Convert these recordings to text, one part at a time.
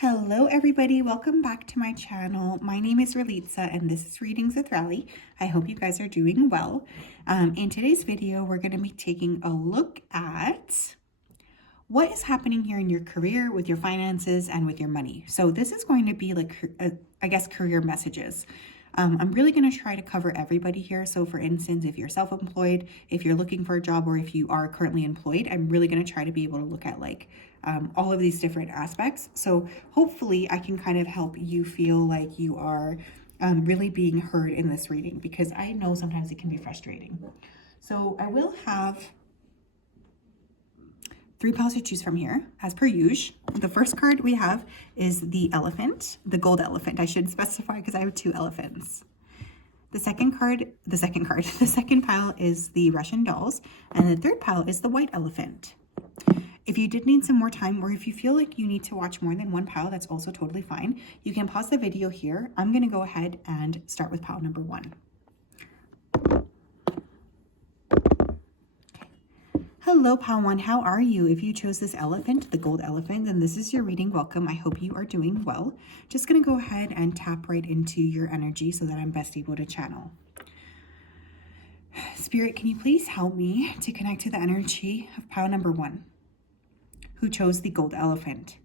Hello everybody, welcome back to my channel. My name is Relitza and this is Readings with Rally. I hope you guys are doing well. In today's video, we're going to be taking a look at what is happening here in your career, with your finances, and with your money. So this is going to be like, I guess, career messages. I'm really going to try to cover everybody here. So for instance, if you're self-employed, if you're looking for a job, or if you are currently employed, I'm really going to try to be able to look at like all of these different aspects. So hopefully I can kind of help you feel like you are really being heard in this reading, because I know sometimes it can be frustrating. So I will have 3 piles to choose from here, as per usual. The first card we have is the elephant, the gold elephant. I should specify because I have 2 elephants. The second pile is the Russian dolls, and the third pile is the white elephant. If you did need some more time, or if you feel like you need to watch more than one pile, that's also totally fine. You can pause the video here. I'm going to go ahead and start with pile number 1. Hello, pile 1. How are you? If you chose this elephant, the gold elephant, then this is your reading. Welcome. I hope you are doing well. Just going to go ahead and tap right into your energy so that I'm best able to channel. Spirit, can you please help me to connect to the energy of pile number 1, who chose the gold elephant?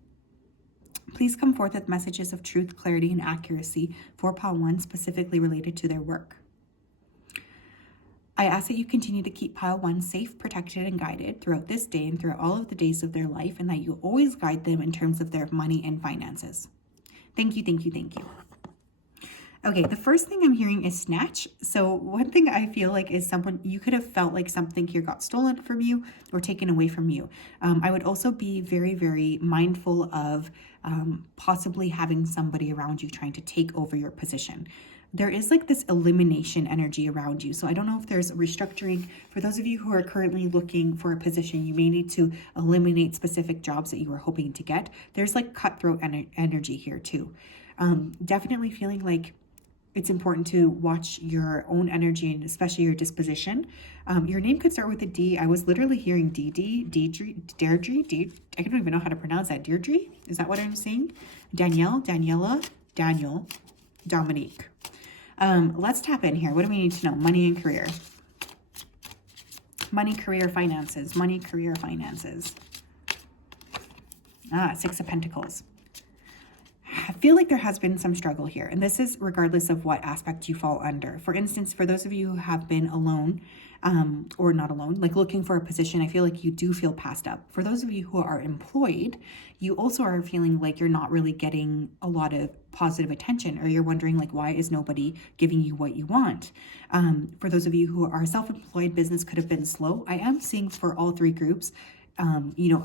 Please come forth with messages of truth, clarity, and accuracy for pile 1, specifically related to their work. I ask that you continue to keep pile 1 safe, protected, and guided throughout this day and throughout all of the days of their life, and that you always guide them in terms of their money and finances. Thank you, thank you, thank you. Okay, the first thing I'm hearing is snatch. So one thing I feel like is someone, you could have felt like something here got stolen from you or taken away from you. I would also be very, very mindful of possibly having somebody around you trying to take over your position. There is like this elimination energy around you. So I don't know if there's restructuring. For those of you who are currently looking for a position, you may need to eliminate specific jobs that you were hoping to get. There's like cutthroat energy here too. Definitely feeling like it's important to watch your own energy and especially your disposition. Your name could start with a D. I was literally hearing Deirdre. I don't even know how to pronounce that. Deirdre? Is that what I'm saying? Danielle, Daniela, Daniel, Dominique. Let's tap in here. What do we need to know? Money and career. Money, career, finances. Money, career, finances. 6 of Pentacles. I feel like there has been some struggle here, and this is regardless of what aspect you fall under. For instance, for those of you who have been alone, or not alone, like looking for a position, I feel like you do feel passed up. For those of you who are employed, you also are feeling like you're not really getting a lot of positive attention, or you're wondering like, why is nobody giving you what you want? For those of you who are self-employed, business could have been slow. I am seeing for all 3 groups, a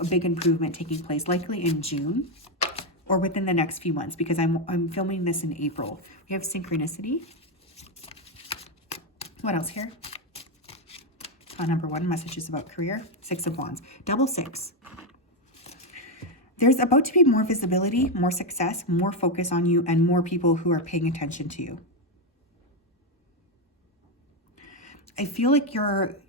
big improvement taking place, likely in June or within the next few months, because I'm filming this in April. We have synchronicity. What else here? Number 1, messages about career. 6 of Wands. Double 6. There's about to be more visibility, more success, more focus on you, and more people who are paying attention to you. I feel like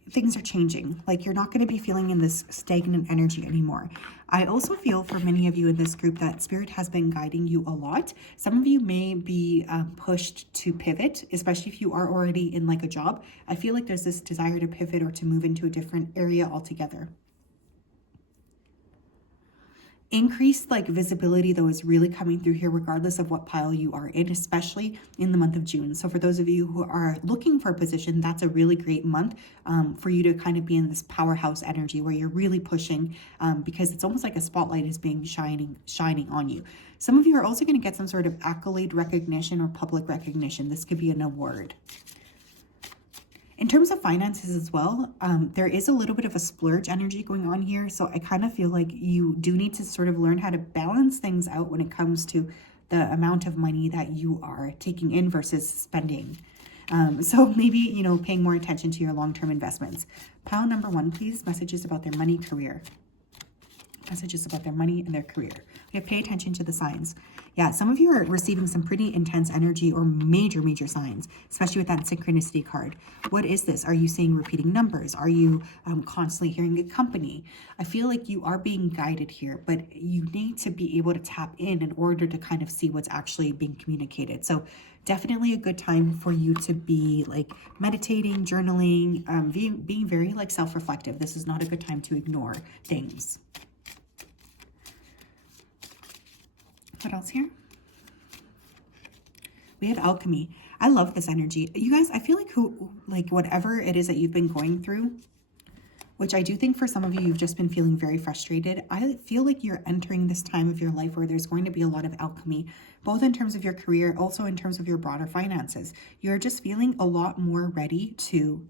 things are changing. Like you're not going to be feeling in this stagnant energy anymore. I also feel for many of you in this group that Spirit has been guiding you a lot. Some of you may be pushed to pivot, especially if you are already in like a job. I feel like there's this desire to pivot or to move into a different area altogether. Increased like visibility though is really coming through here regardless of what pile you are in, especially in the month of June. So for those of you who are looking for a position, that's a really great month for you to kind of be in this powerhouse energy where you're really pushing, because it's almost like a spotlight is being shining on you. Some of you are also going to get some sort of accolade recognition or public recognition. This could be an award. In terms of finances as well, there is a little bit of a splurge energy going on here. So I kind of feel like you do need to sort of learn how to balance things out when it comes to the amount of money that you are taking in versus spending. So maybe, paying more attention to your long-term investments. Pile number 1, please. Messages about their money, career. Messages about their money and their career. We have pay attention to the signs. Yeah, some of you are receiving some pretty intense energy or major signs, especially with that synchronicity card. What is this? Are you seeing repeating numbers? Are you constantly hearing a company? I feel like you are being guided here, but you need to be able to tap in order to kind of see what's actually being communicated. So definitely a good time for you to be like meditating, journaling, being very like self-reflective. This is not a good time to ignore things. What else here? We have alchemy. I love this energy. You guys, I feel like whatever it is that you've been going through, which I do think for some of you, you've just been feeling very frustrated. I feel like you're entering this time of your life where there's going to be a lot of alchemy, both in terms of your career, also in terms of your broader finances. You're just feeling a lot more ready to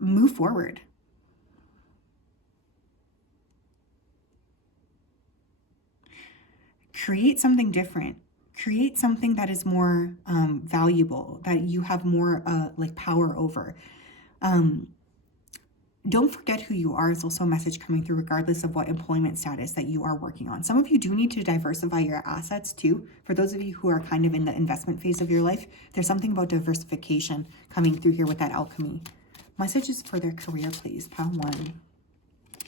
move forward. Create something different. Create something that is more valuable, that you have more like power over. Don't forget who you are is also a message coming through, regardless of what employment status that you are working on. Some of you do need to diversify your assets too. For those of you who are kind of in the investment phase of your life, there's something about diversification coming through here with that alchemy. Messages for their career, please. Pile 1.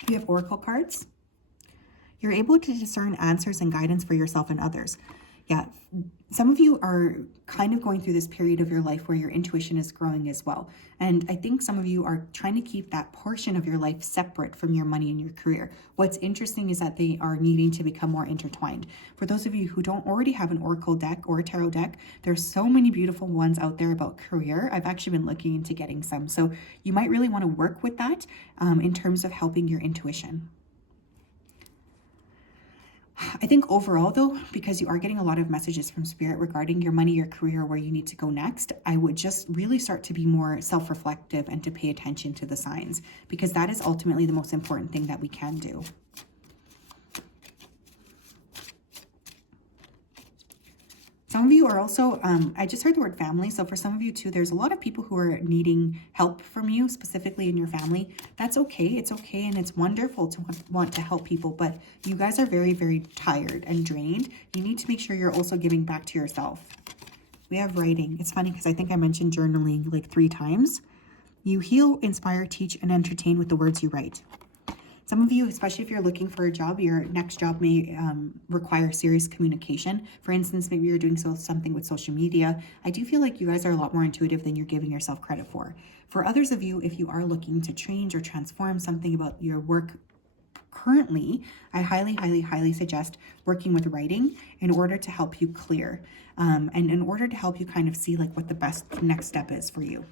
We have oracle cards. You're able to discern answers and guidance for yourself and others. Yeah, some of you are kind of going through this period of your life where your intuition is growing as well. And I think some of you are trying to keep that portion of your life separate from your money and your career. What's interesting is that they are needing to become more intertwined. For those of you who don't already have an oracle deck or a tarot deck, there's so many beautiful ones out there about career. I've actually been looking into getting some. So you might really want to work with that in terms of helping your intuition. I think overall though, because you are getting a lot of messages from spirit regarding your money, your career, where you need to go next, I would just really start to be more self-reflective and to pay attention to the signs, because that is ultimately the most important thing that we can do. Some of you are also, I just heard the word family. So for some of you too, there's a lot of people who are needing help from you, specifically in your family. That's okay. It's okay. And it's wonderful to want to help people, but you guys are very tired and drained. You need to make sure you're also giving back to yourself. We have writing. It's funny because I think I mentioned journaling like 3 times. You heal, inspire, teach, and entertain with the words you write. Some of you, especially if you're looking for a job, your next job may require serious communication. For instance, maybe you're doing something with social media. I do feel like you guys are a lot more intuitive than you're giving yourself credit for. For others of you, if you are looking to change or transform something about your work currently, I highly suggest working with writing in order to help you clear and in order to help you kind of see like what the best next step is for you.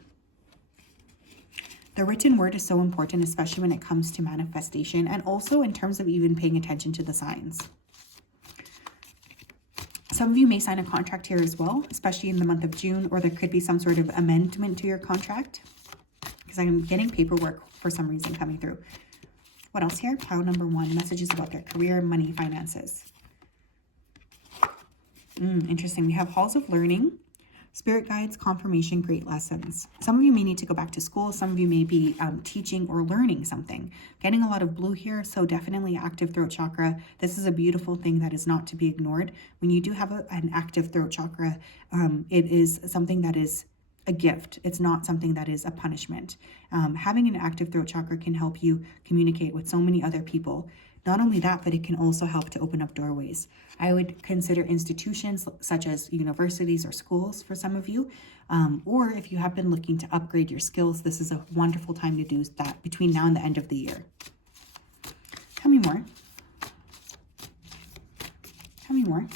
The written word is so important, especially when it comes to manifestation and also in terms of even paying attention to the signs. Some of you may sign a contract here as well, especially in the month of June, or there could be some sort of amendment to your contract, because I'm getting paperwork for some reason coming through. What else here? Pile number 1, messages about their career, money, finances. Interesting. We have halls of learning. Spirit guides, confirmation, great lessons. Some of you may need to go back to school. Some of you may be teaching or learning something. Getting a lot of blue here, so definitely active throat chakra. This is a beautiful thing that is not to be ignored. When you do have an active throat chakra, it is something that is a gift. It's not something that is a punishment. Having an active throat chakra can help you communicate with so many other people. Not only that, but it can also help to open up doorways. I would consider institutions such as universities or schools for some of you, or if you have been looking to upgrade your skills, this is a wonderful time to do that between now and the end of the year. Tell me more. Tell me more.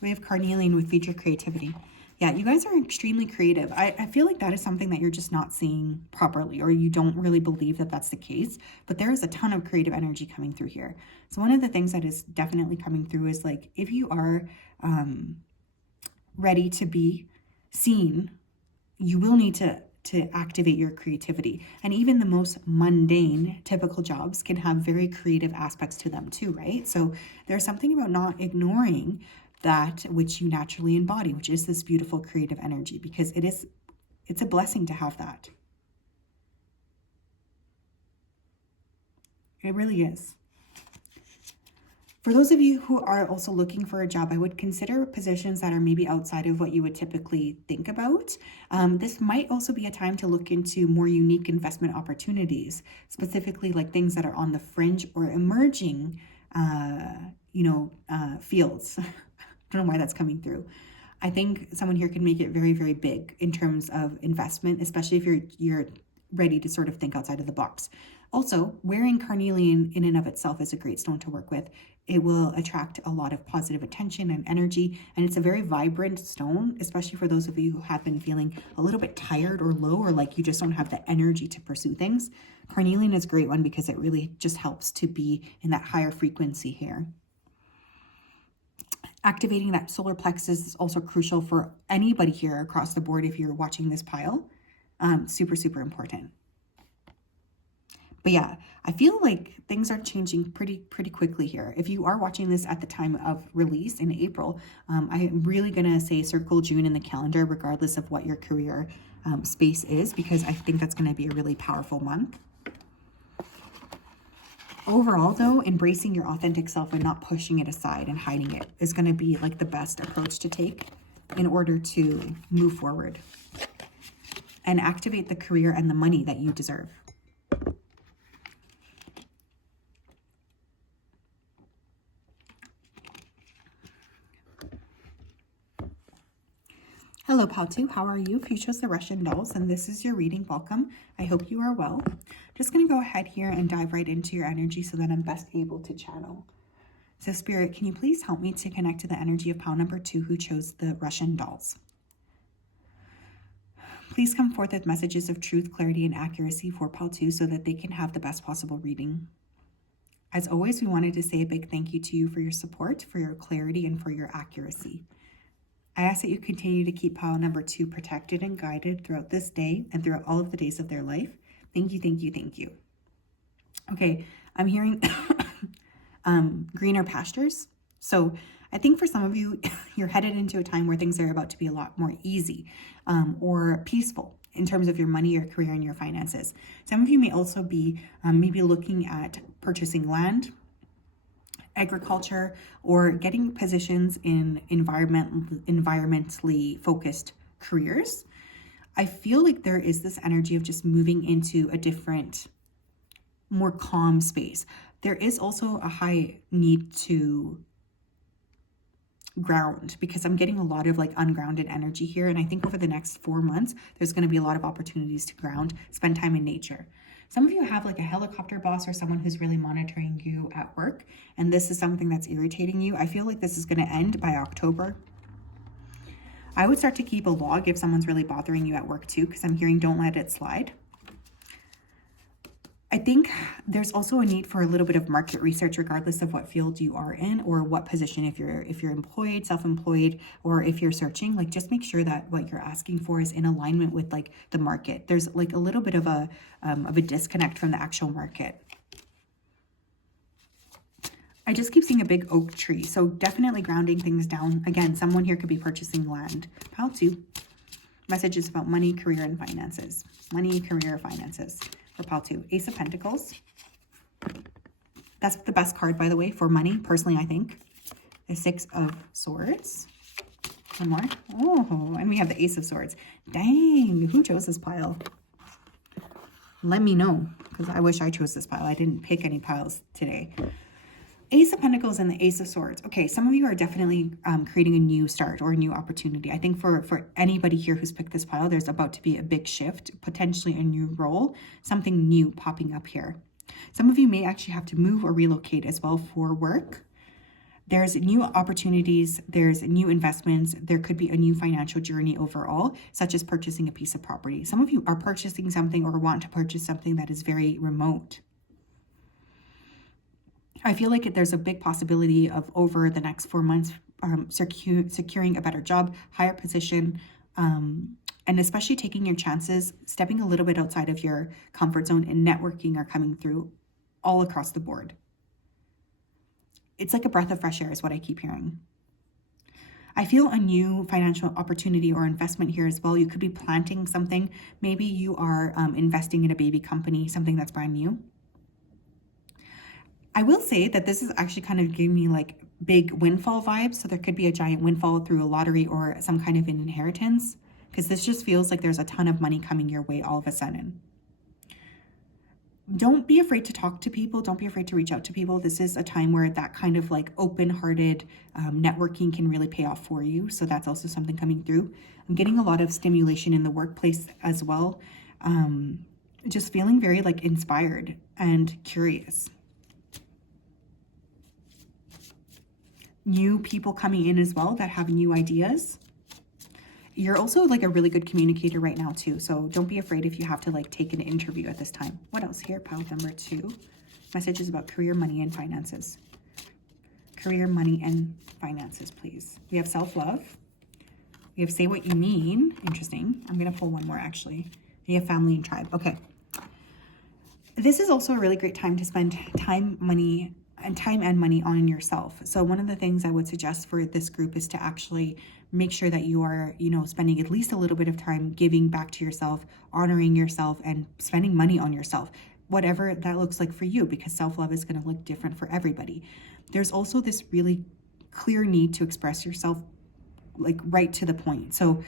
We have carnelian with future creativity. Yeah, you guys are extremely creative. I feel like that is something that you're just not seeing properly, or you don't really believe that that's the case, but there is a ton of creative energy coming through here. So one of the things that is definitely coming through is like, if you are ready to be seen, you will need to activate your creativity. And even the most mundane, typical jobs can have very creative aspects to them too, right? So there's something about not ignoring that which you naturally embody, which is this beautiful creative energy, because it's a blessing to have that. It really is. For those of you who are also looking for a job, I would consider positions that are maybe outside of what you would typically think about. This might also be a time to look into more unique investment opportunities, specifically like things that are on the fringe or emerging, fields. I don't know why that's coming through. I think someone here can make it very, very big in terms of investment, especially if you're ready to sort of think outside of the box. Also, wearing carnelian in and of itself is a great stone to work with. It will attract a lot of positive attention and energy, and it's a very vibrant stone, especially for those of you who have been feeling a little bit tired or low, or like you just don't have the energy to pursue things. Carnelian is a great one because it really just helps to be in that higher frequency here. Activating that solar plexus is also crucial for anybody here across the board if you're watching this pile. Super, super important. But yeah, I feel like things are changing pretty quickly here. If you are watching this at the time of release in April, I'm really going to say circle June in the calendar, regardless of what your career space is, because I think that's going to be a really powerful month. Overall, though, embracing your authentic self and not pushing it aside and hiding it is going to be like the best approach to take in order to move forward and activate the career and the money that you deserve. Hello, Paltu. How are you? If you chose the Russian dolls and this is your reading, welcome. I hope you are well. Just going to go ahead here and dive right into your energy so that I'm best able to channel. So, Spirit, can you please help me to connect to the energy of pile number 2 who chose the Russian dolls? Please come forth with messages of truth, clarity, and accuracy for pile 2 so that they can have the best possible reading. As always, we wanted to say a big thank you to you for your support, for your clarity, and for your accuracy. I ask that you continue to keep pile number 2 protected and guided throughout this day and throughout all of the days of their life. Thank you, thank you, thank you. Okay, I'm hearing greener pastures. So I think for some of you, you're headed into a time where things are about to be a lot more easy or peaceful in terms of your money, your career, and your finances. Some of you may also be maybe looking at purchasing land, agriculture, or getting positions in environmentally focused careers. I feel like there is this energy of just moving into a different, more calm space. There is also a high need to ground because I'm getting a lot of like ungrounded energy here. And I think over the next 4 months, there's going to be a lot of opportunities to ground, spend time in nature. Some of you have like a helicopter boss or someone who's really monitoring you at work, and this is something that's irritating you. I feel like this is going to end by October. I would start to keep a log if someone's really bothering you at work too, because I'm hearing don't let it slide. I think there's also a need for a little bit of market research, regardless of what field you are in or what position, if you're employed, self-employed, or if you're searching, like just make sure that what you're asking for is in alignment with like the market. There's like a little bit of a disconnect from the actual market. I just keep seeing a big oak tree, so definitely grounding things down. Again, someone here could be purchasing land. Pile 2, messages about money, career, and finances. Money, career, finances. For pile 2, Ace of Pentacles. That's the best card, by the way, for money, personally, I think. The 6 of Swords. One more. Oh, and we have the Ace of Swords. Dang, who chose this pile? Let me know, because I wish I chose this pile. I didn't pick any piles today. Ace of Pentacles and the Ace of Swords. Okay, some of you are definitely creating a new start or a new opportunity. I think for anybody here who's picked this pile, there's about to be a big shift, potentially a new role, something new popping up here. Some of you may actually have to move or relocate as well for work. There's new opportunities, there's new investments, there could be a new financial journey overall, such as purchasing a piece of property. Some of you are purchasing something or want to purchase something that is very remote. I feel like there's a big possibility of over the next 4 months securing a better job, higher position, and especially taking your chances, stepping a little bit outside of your comfort zone, and networking are coming through all across the board. It's like a breath of fresh air is what I keep hearing. I feel a new financial opportunity or investment here as well. You could be planting something. Maybe you are investing in a baby company, something that's brand new. I will say that this is actually kind of giving me like big windfall vibes. So there could be a giant windfall through a lottery or some kind of an inheritance, because this just feels like there's a ton of money coming your way all of a sudden. Don't be afraid to talk to people. Don't be afraid to reach out to people. This is a time where that kind of like open-hearted networking can really pay off for you. So that's also something coming through. I'm getting a lot of stimulation in the workplace as well. Just feeling very like inspired and curious. New people coming in as well that have new ideas. You're also like a really good communicator right now too. So don't be afraid if you have to like take an interview at this time. What else here? Pile number 2. Messages about career, money, and finances. Career, money, and finances, please. We have self-love. We have say what you mean. Interesting. I'm going to pull one more actually. We have family and tribe. Okay. This is also a really great time to spend time and money on yourself. So one of the things I would suggest for this group is to actually make sure that you are, spending at least a little bit of time giving back to yourself, honoring yourself, and spending money on yourself, whatever that looks like for you, because self-love is going to look different for everybody. There's also this really clear need to express yourself like right to the point. So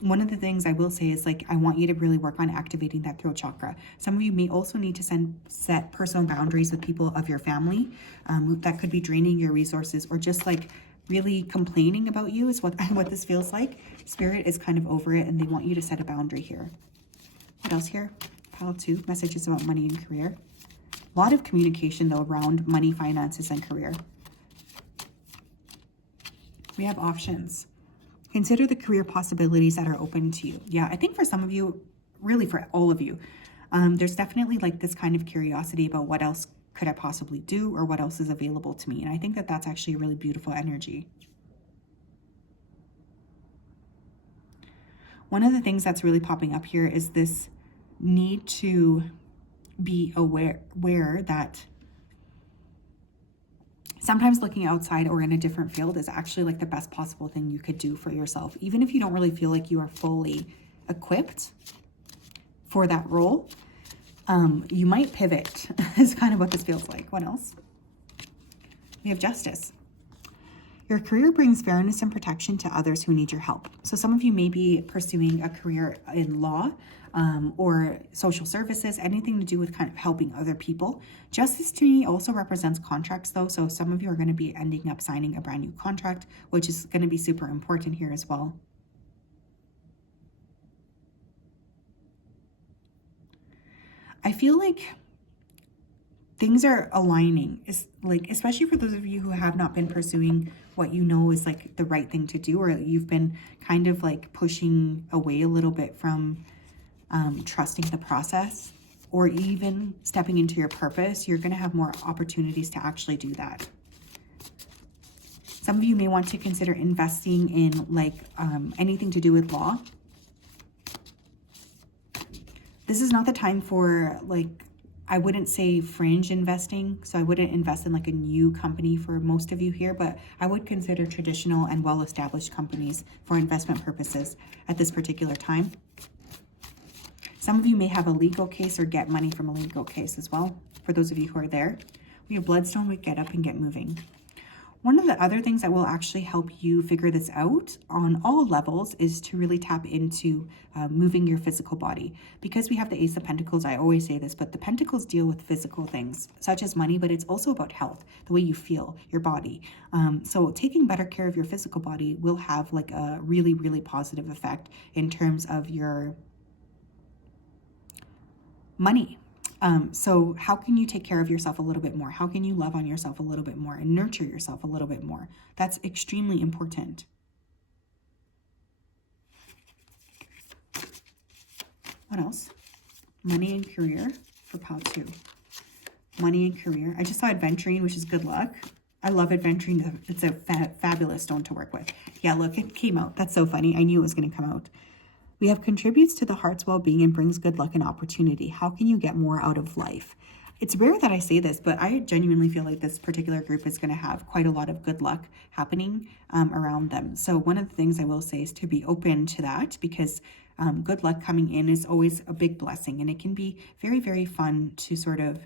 one of the things I will say is like, I want you to really work on activating that throat chakra. Some of you may also need to set personal boundaries with people of your family. That could be draining your resources or just like really complaining about you is what this feels like. Spirit is kind of over it and they want you to set a boundary here. What else here? Pile 2, messages about money and career. A lot of communication though around money, finances, and career. We have options. Consider the career possibilities that are open to you. Yeah, I think for some of you, really for all of you, there's definitely like this kind of curiosity about what else could I possibly do or what else is available to me. And I think that that's actually a really beautiful energy. One of the things that's really popping up here is this need to be aware that sometimes looking outside or in a different field is actually like the best possible thing you could do for yourself. Even if you don't really feel like you are fully equipped for that role, you might pivot is kind of what this feels like. What else? We have justice. Your career brings fairness and protection to others who need your help. So some of you may be pursuing a career in law or social services, anything to do with kind of helping other people. Justice to me also represents contracts though. So some of you are going to be ending up signing a brand new contract, which is going to be super important here as well. I feel like things are aligning, especially for those of you who have not been pursuing what you know is like the right thing to do, or you've been kind of like pushing away a little bit from trusting the process or even stepping into your purpose. You're going to have more opportunities to actually do that. Some of you may want to consider investing in like anything to do with law. This is not the time for like, I wouldn't say fringe investing. So I wouldn't invest in like a new company for most of you here, but I would consider traditional and well-established companies for investment purposes at this particular time. Some of you may have a legal case or get money from a legal case as well. For those of you who are there, we have bloodstone, we get up and get moving. One of the other things that will actually help you figure this out on all levels is to really tap into moving your physical body. Because we have the Ace of Pentacles, I always say this, but the Pentacles deal with physical things such as money, but it's also about health, the way you feel, your body. So taking better care of your physical body will have like a really, really positive effect in terms of your money. So how can you take care of yourself a little bit more? How can you love on yourself a little bit more and nurture yourself a little bit more? That's extremely important. What else? Money and career for pile 2. Money and career. I just saw adventuring, which is good luck. I love adventuring. It's a fabulous stone to work with. Yeah, look, it came out. That's so funny. I knew it was going to come out. We have contributes to the heart's well-being and brings good luck and opportunity. How can you get more out of life? It's rare that I say this, but I genuinely feel like this particular group is going to have quite a lot of good luck happening around them. So one of the things I will say is to be open to that, because good luck coming in is always a big blessing, and it can be very, very fun to sort of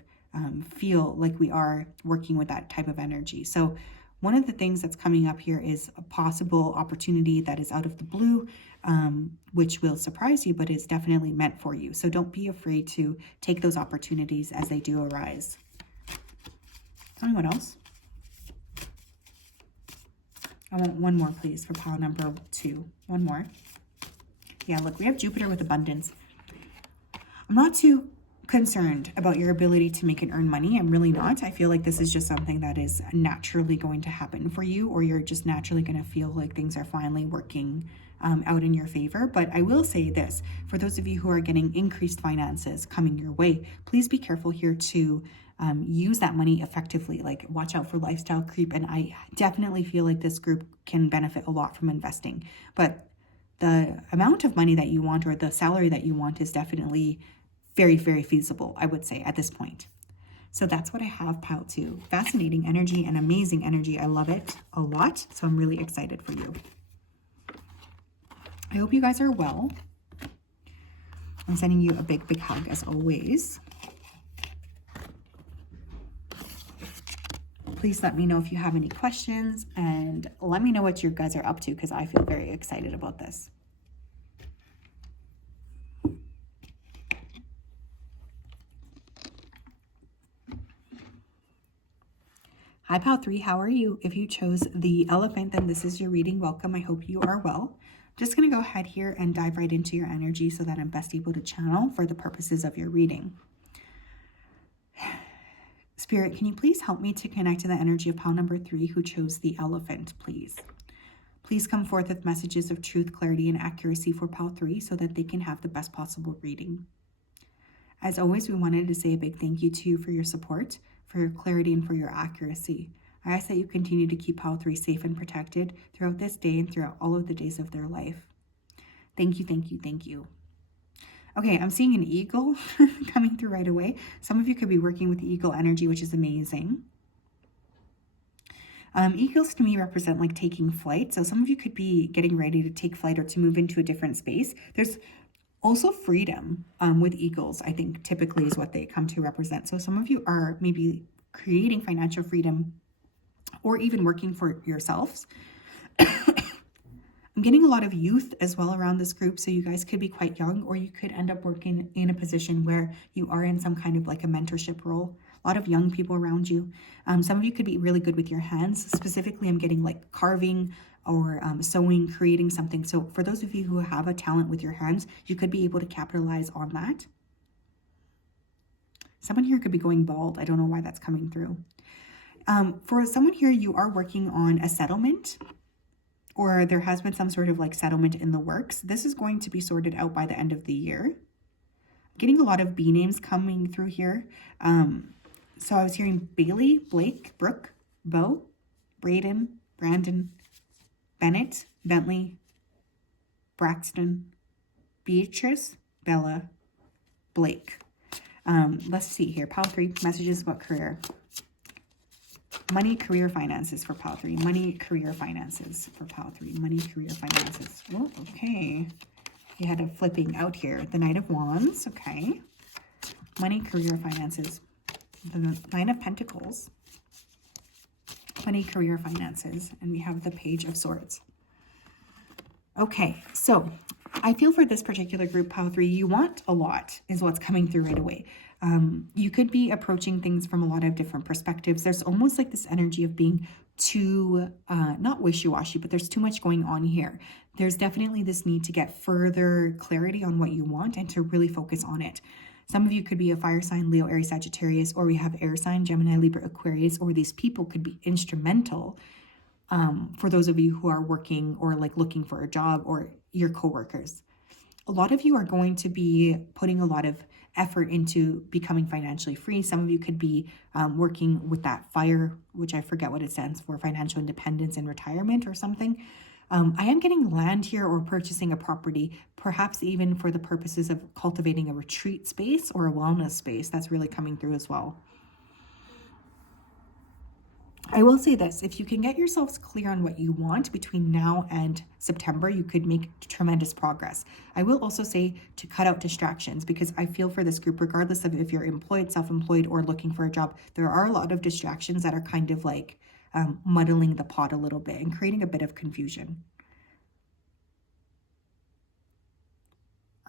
feel like we are working with that type of energy. So one of the things that's coming up here is a possible opportunity that is out of the blue, which will surprise you, but is definitely meant for you. So don't be afraid to take those opportunities as they do arise. Tell me what else. I want one more, please, for pile number 2. One more. Yeah, look, we have Jupiter with abundance. I'm not too concerned about your ability to make and earn money. I'm really not. I feel like this is just something that is naturally going to happen for you, or you're just naturally going to feel like things are finally working out in your favor. But I will say this, for those of you who are getting increased finances coming your way, please be careful here to use that money effectively. Like, watch out for lifestyle creep. And I definitely feel like this group can benefit a lot from investing. But the amount of money that you want, or the salary that you want, is definitely very, very feasible, I would say, at this point. So that's what I have, pile 2. Fascinating energy and amazing energy. I love it a lot. So I'm really excited for you. I hope you guys are well. I'm sending you a big, big hug as always. Please let me know if you have any questions, and let me know what you guys are up to, because I feel very excited about this. Hi, pile 3, how are you? If you chose the elephant, then this is your reading. Welcome. I hope you are well. I'm just going to go ahead here and dive right into your energy so that I'm best able to channel for the purposes of your reading. Spirit, can you please help me to connect to the energy of pile number 3 who chose the elephant, please? Please come forth with messages of truth, clarity, and accuracy for pile 3 so that they can have the best possible reading. As always, we wanted to say a big thank you to you for your support, for your clarity, and for your accuracy. I ask that you continue to keep pile 3 safe and protected throughout this day and throughout all of the days of their life. Thank you, thank you, thank you. Okay, I'm seeing an eagle coming through right away. Some of you could be working with the eagle energy, which is amazing. Eagles to me represent like taking flight. So some of you could be getting ready to take flight or to move into a different space. There's also freedom with eagles, I think typically is what they come to represent. So some of you are maybe creating financial freedom or even working for yourselves. I'm getting a lot of youth as well around this group, so you guys could be quite young, or you could end up working in a position where you are in some kind of like a mentorship role. A lot of young people around you. Some of you could be really good with your hands. Specifically, I'm getting like carving or sewing, creating something. So for those of you who have a talent with your hands, you could be able to capitalize on that. Someone here could be going bald. I don't know why that's coming through. For someone here, you are working on a settlement, or there has been some sort of like settlement in the works. This is going to be sorted out by the end of the year. I'm getting a lot of B names coming through here. So I was hearing Bailey, Blake, Brooke, Bo, Braden, Brandon, Bennett, Bentley, Braxton, Beatrice, Bella, Blake. Let's see here. Pile 3, messages about career. Money, career, finances for pile 3. Money, career, finances for pile 3. Money, career, finances. Oh, okay. You had a flipping out here. The Knight of Wands. Okay. Money, career, finances. The Nine of Pentacles. Money, career, finances. And we have the Page of Swords. Okay, so I feel for this particular group, pile 3, you want a lot is what's coming through right away. You could be approaching things from a lot of different perspectives. There's almost like this energy of being too, not wishy-washy, but there's too much going on here. There's definitely this need to get further clarity on what you want and to really focus on it. Some of you could be a fire sign, Leo, Aries, Sagittarius, or we have air sign, Gemini, Libra, Aquarius, or these people could be instrumental for those of you who are working or like looking for a job, or your coworkers. A lot of you are going to be putting a lot of effort into becoming financially free. Some of you could be working with that FIRE, which I forget what it stands for, financial independence and retirement or something. I am getting land here or purchasing a property, perhaps even for the purposes of cultivating a retreat space or a wellness space. That's really coming through as well. I will say this, if you can get yourselves clear on what you want between now and September, you could make tremendous progress. I will also say to cut out distractions, because I feel for this group, regardless of if you're employed, self-employed, or looking for a job, there are a lot of distractions that are kind of like muddling the pot a little bit and creating a bit of confusion.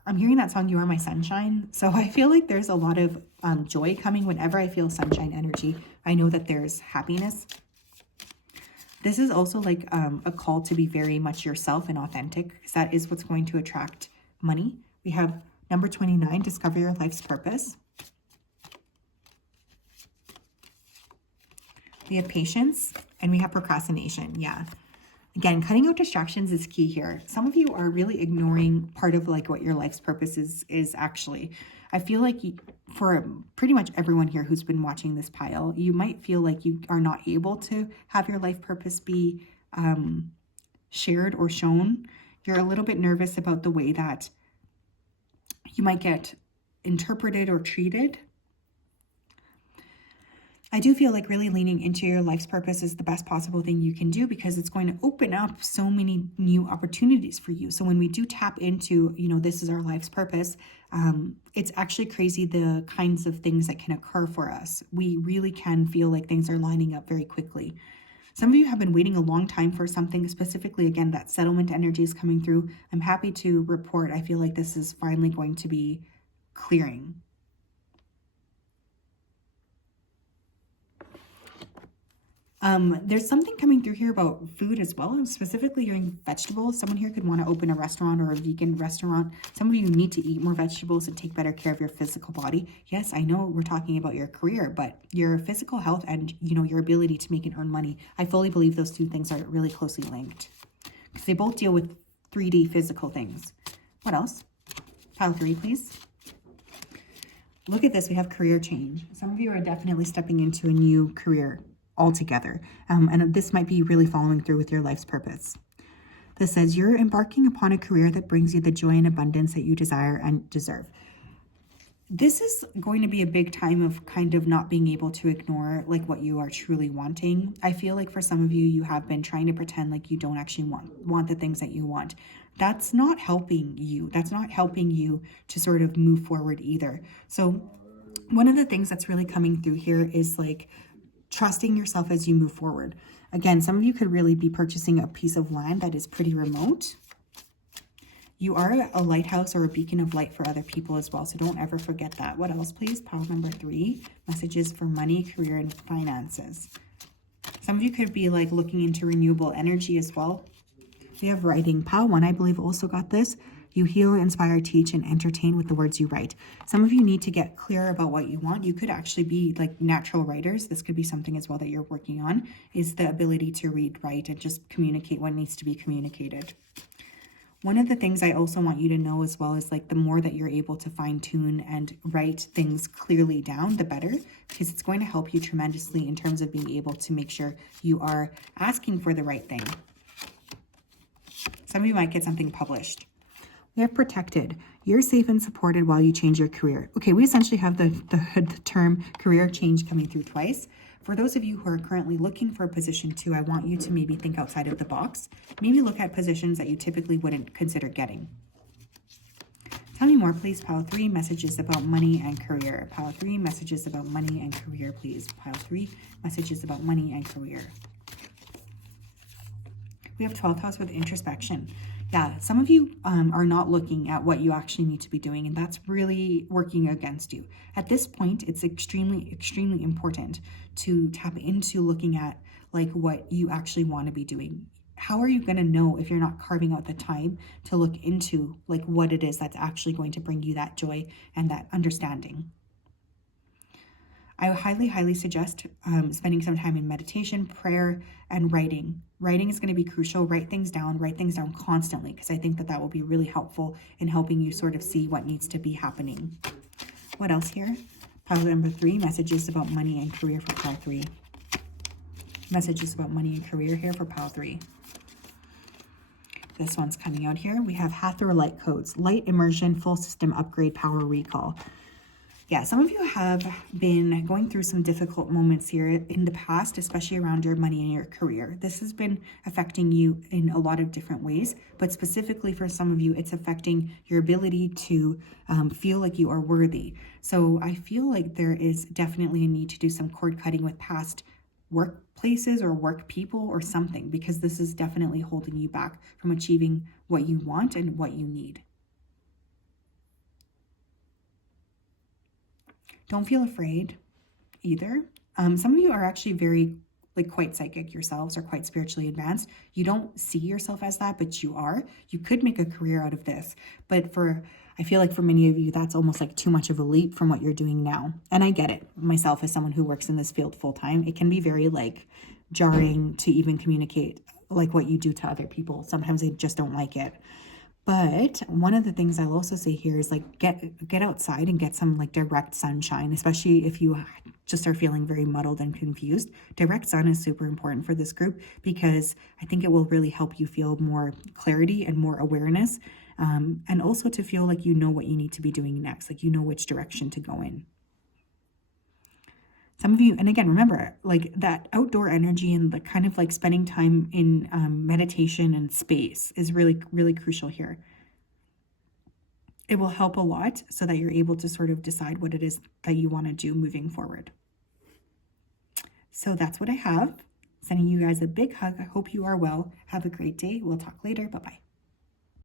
I'm hearing that song, You Are My Sunshine. So I feel like there's a lot of joy coming whenever I feel sunshine energy. I know that there's happiness. This is also like a call to be very much yourself and authentic, because that is what's going to attract money. We have number 29, discover your life's purpose. We have patience, and we have procrastination. Yeah. Again, cutting out distractions is key here. Some of you are really ignoring part of like what your life's purpose is actually. I feel like for pretty much everyone here who's been watching this pile, you might feel like you are not able to have your life purpose be shared or shown. You're a little bit nervous about the way that you might get interpreted or treated. I do feel like really leaning into your life's purpose is the best possible thing you can do, because it's going to open up so many new opportunities for you. So when we do tap into, this is our life's purpose, it's actually crazy the kinds of things that can occur for us. We really can feel like things are lining up very quickly. Some of you have been waiting a long time for something, specifically, again, that settlement energy is coming through. I'm happy to report, I feel like this is finally going to be clearing. There's something coming through here about food as well, and specifically doing vegetables. Someone here could want to open a restaurant or a vegan restaurant. Some of you need to eat more vegetables and take better care of your physical body. Yes, I know we're talking about your career, but your physical health and, your ability to make and earn money, I fully believe those two things are really closely linked, because they both deal with 3D physical things. What else? Pile 3, please. Look at this. We have career change. Some of you are definitely stepping into a new career altogether. And this might be really following through with your life's purpose. This says you're embarking upon a career that brings you the joy and abundance that you desire and deserve. This is going to be a big time of kind of not being able to ignore like what you are truly wanting. I feel like for some of you, you have been trying to pretend like you don't actually want the things that you want. That's not helping you. That's not helping you to sort of move forward either. So one of the things that's really coming through here is like trusting yourself as you move forward. Again, some of you could really be purchasing a piece of land that is pretty remote. You are a lighthouse or a beacon of light for other people as well, so don't ever forget that. What else, please? Pile number 3, messages for money, career, and finances. Some of you could be like looking into renewable energy as well. We have writing. Pile 1, I believe, also got this. You heal, inspire, teach, and entertain with the words you write. Some of you need to get clear about what you want. You could actually be like natural writers. This could be something as well that you're working on, is the ability to read, write, and just communicate what needs to be communicated. One of the things I also want you to know as well is like the more that you're able to fine tune and write things clearly down, the better, because it's going to help you tremendously in terms of being able to make sure you are asking for the right thing. Some of you might get something published. We have protected. You're safe and supported while you change your career. Okay, we essentially have the term career change coming through twice. For those of you who are currently looking for a position too, I want you to maybe think outside of the box. Maybe look at positions that you typically wouldn't consider getting. Tell me more, please. Pile 3, messages about money and career. Pile 3, messages about money and career, please. Pile 3, messages about money and career. We have 12th house with introspection. Yeah, some of you are not looking at what you actually need to be doing, and that's really working against you. At this point, it's extremely, extremely important to tap into looking at like what you actually want to be doing. How are you going to know if you're not carving out the time to look into like what it is that's actually going to bring you that joy and that understanding? I highly, highly suggest spending some time in meditation, prayer, and writing. Writing is going to be crucial. Write things down constantly, because I think that that will be really helpful in helping you sort of see what needs to be happening. What else here? Pile number 3, messages about money and career for pile 3. Messages about money and career here for pile 3. this one's coming out here. We have Hathor Light Codes, Light Immersion, Full System Upgrade, Power Recall. Yeah, some of you have been going through some difficult moments here in the past, especially around your money and your career. This has been affecting you in a lot of different ways, but specifically for some of you, it's affecting your ability to feel like you are worthy. So I feel like there is definitely a need to do some cord cutting with past workplaces or work people or something, because this is definitely holding you back from achieving what you want and what you need. Don't feel afraid either. Some of you are actually very quite psychic yourselves or quite spiritually advanced. You don't see yourself as that, but you are. You could make a career out of this. But I feel like for many of you, that's almost like too much of a leap from what you're doing now. And I get it. Myself, as someone who works in this field full time, it can be very jarring to even communicate what you do to other people. Sometimes they just don't like it. But one of the things I'll also say here is get outside and get some direct sunshine, especially if you just are feeling very muddled and confused. Direct sun is super important for this group because I think it will really help you feel more clarity and more awareness, and also to feel like you know what you need to be doing next, you know which direction to go in. Some of you, and again, remember, that outdoor energy and the kind of spending time in meditation and space is really, really crucial here. It will help a lot so that you're able to sort of decide what it is that you want to do moving forward. So that's what I have. Sending you guys a big hug. I hope you are well. Have a great day. We'll talk later. Bye-bye.